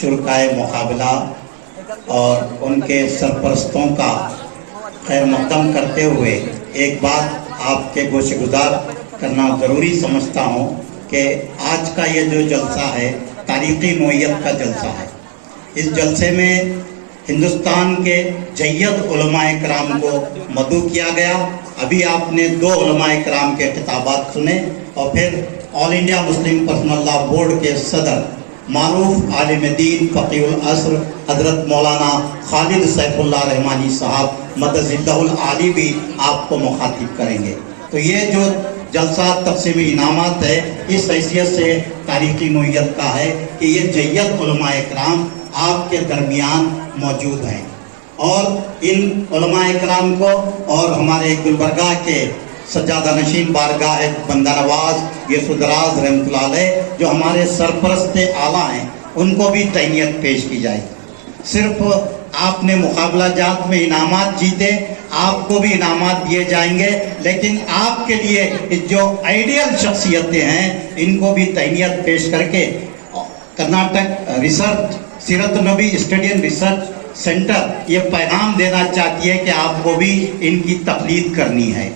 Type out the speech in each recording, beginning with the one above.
शुरकाए मुकाबला और उनके सरपरस्तों का खैर मकदम करते हुए एक बात आपके गोशगुजार करना ज़रूरी समझता हूँ कि आज का ये जो जलसा है तारीख़ी नोयत का जलसा है। इस जलसे में हिंदुस्तान के जय्यद उलमाए कराम को मदऊ किया गया। अभी आपने 2 उलमाए कराम के खिताबात सुने और फिर all India Muslim personal law board के सदर मारूफ आलिम दीन फ़क़ीहुल असर हज़रत मौलाना खालिद सैफुल्लाह रहमानी साहब मदज़िल्लहुल आली भी आपको मुखातिब करेंगे। तो ये जो जलसा तक़सीम इनामात है इस हैसियत से तारीख़ी नोयत का है कि ये जय्यद उलमाए कराम आपके दरमियान मौजूद हैं और इन उलमाए कराम को और हमारे गुलबर्गा के सज्जादा नशीन बारगाह बंदा नवाज यसुदराज रहमतुल्लाह अलैह जो हमारे सरपरस्त आला हैं उनको भी तहनीत पेश की जाएगी। सिर्फ आपने मुकाबला जात में इनामात जीते, आपको भी इनामात दिए जाएंगे, लेकिन आपके लिए जो आइडियल शख्सियतें हैं इनको भी तहनीत पेश करके कर्नाटक रिसर्च सीरत नबी स्टडी एंड रिसर्च सेंटर ये पैगाम देना चाहती है कि आपको भी इनकी तकलीद करनी है।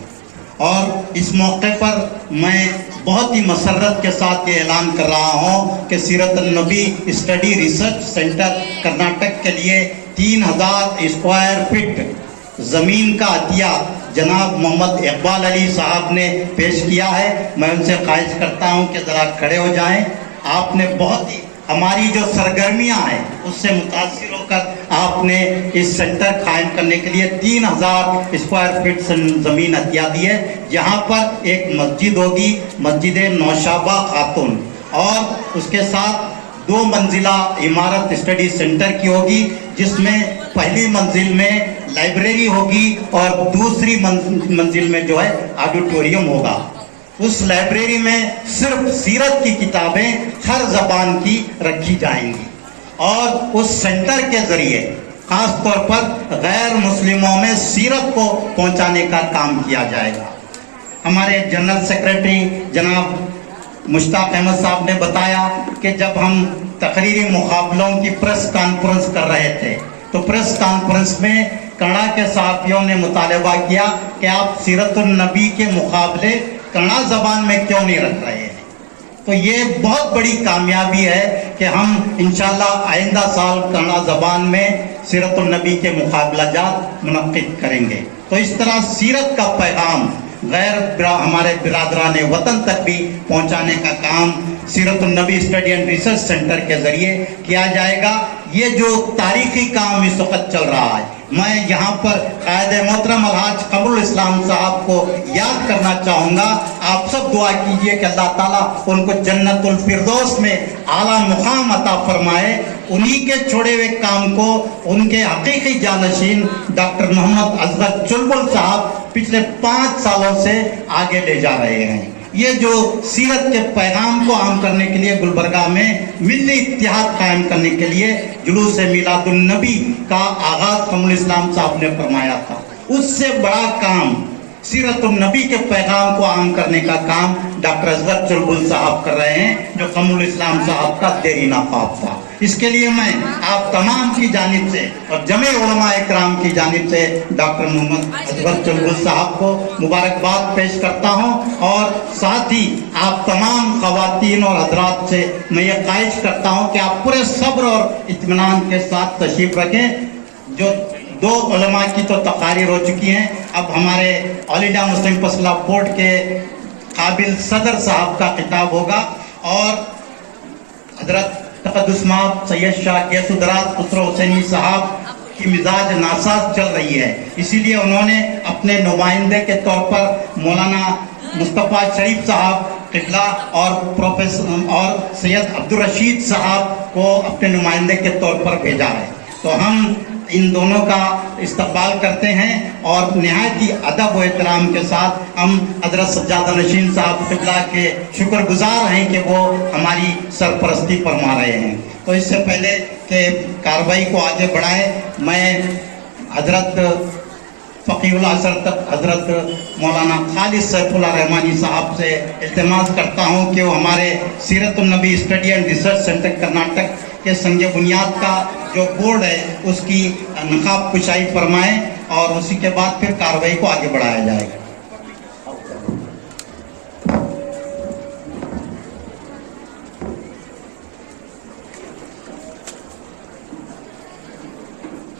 और इस मौके पर मैं बहुत ही मसरत के साथ ये ऐलान कर रहा हूँ कि सीरत नबी स्टडी रिसर्च सेंटर कर्नाटक के लिए 3000 स्क्वायर फीट ज़मीन का अतिया जनाब मोहम्मद इकबाल अली साहब ने पेश किया है। मैं उनसे ख्वाहिश करता हूँ कि ज़रा खड़े हो जाएं। आपने बहुत ही हमारी जो सरगर्मियां हैं उससे मुतासिर होकर आपने इस सेंटर कायम करने के लिए 3000 स्क्वायर फीट ज़मीन अतिया दी है, जहां पर एक मस्जिद होगी, मस्जिद नौशाबा खातून, और उसके साथ 2 मंजिला इमारत स्टडी सेंटर की होगी, जिसमें पहली मंजिल में लाइब्रेरी होगी और दूसरी मंजिल में जो है ऑडिटोरियम होगा। उस लाइब्रेरी में सिर्फ सीरत की किताबें हर ज़बान की रखी जाएंगी और उस सेंटर के ज़रिए ख़ास तौर पर गैर मुस्लिमों में सीरत को पहुंचाने का काम किया जाएगा। हमारे जनरल सेक्रेटरी जनाब मुश्ताक अहमद साहब ने बताया कि जब हम तकरीरी मुकाबलों की प्रेस कॉन्फ्रेंस कर रहे थे तो प्रेस कॉन्फ्रेंस में कन्नड़ा के सहाफ़ियों ने मुतालबा किया कि आप सीरतुन नबी के मुकाबले कन्नड़ा ज़बान में क्यों नहीं रख रहे हैं। तो ये बहुत बड़ी कामयाबी है कि हम इंशाअल्लाह आइंदा साल कन्नड़ा ज़बान में सीरतुन नबी के मुकाबला जात मुनक्किद करेंगे। तो इस तरह सीरत का पैगाम गैर हमारे बिरादरान वतन तक भी पहुंचाने का काम सीरतुन नबी स्टडी एंड रिसर्च सेंटर के ज़रिए किया जाएगा। ये जो तारीख़ी काम इस वक्त चल रहा है, मैं यहाँ पर कायदे मोहतरम अलहाज कमरुल इस्लाम साहब को याद करना चाहूँगा। आप सब दुआ कीजिए कि अल्लाह ताला उनको जन्नतुल फिरदौस में आला मुकाम अता फरमाए। उन्हीं के छोड़े हुए काम को उनके हकीकी जानशीन डॉक्टर मोहम्मद असगर चुलबुल साहब पिछले 5 सालों से आगे ले जा रहे हैं। ये जो सीरत के पैगाम को आम करने के लिए गुलबर्गा में मिल्ली इत्तिहाद कायम करने के लिए जुलूस मिलादुन नबी का आगाज कमरुल इस्लाम साहब ने फरमाया था, उससे बड़ा काम सीरतुन नबी के पैगाम को आम करने का काम डॉक्टर असगर चुलबुल साहब कर रहे हैं, जो कमरुल इस्लाम साहब का देरीना ख्वाब था। इसके लिए मैं आप तमाम की जानिब से और जमे उलमाए कराम की जानिब से डॉक्टर मोहम्मद असगर चुलबुल साहब को मुबारकबाद पेश करता हूँ और साथ ही आप तमाम ख़वातीन और हज़रात से मैं ये ख्वाहिश करता हूँ कि आप पूरे सब्र और इत्मीनान के साथ तशरीफ़ रखें। जो 2 उलमा की तो तकारीर हो चुकी हैं, अब हमारे all India Muslim personal law board के काबिल सदर साहब का खिताब होगा और हजरत तक़द्दुस सैयद शाह यसुदराज खुसरो हुसैनी साहब की मिजाज नासाज चल रही है, इसीलिए उन्होंने अपने नुमाइंदे के तौर पर मौलाना मुस्तफ़ा शरीफ साहब किबला और प्रोफेसर और सैयद अब्दुल रशीद साहब को अपने नुमाइंदे के तौर पर भेजा है। तो हम इन दोनों का इस्तकबाल करते हैं और निहायत ही अदब व एहतराम के साथ हम हज़रत सज्जादा नशीन साहब किबला के शुक्रगुजार हैं कि वो हमारी सरपरस्ती फरमा रहे हैं। तो इससे पहले कि कार्रवाई को आगे बढ़ाएं, मैं हज़रत फ़क़ीहुल असर तक हज़रत मौलाना खालिद सैफुल्लाह रहमानी साहब से इल्तिमास करता हूँ कि वो हमारे सीरतुन नबी study and research centre Karnataka کہ سنگ بنیاد کا جو بورڈ ہے اس کی نقاب کشائی فرمائیں اور اسی کے بعد پھر کارروائی کو آگے بڑھایا جائے گا۔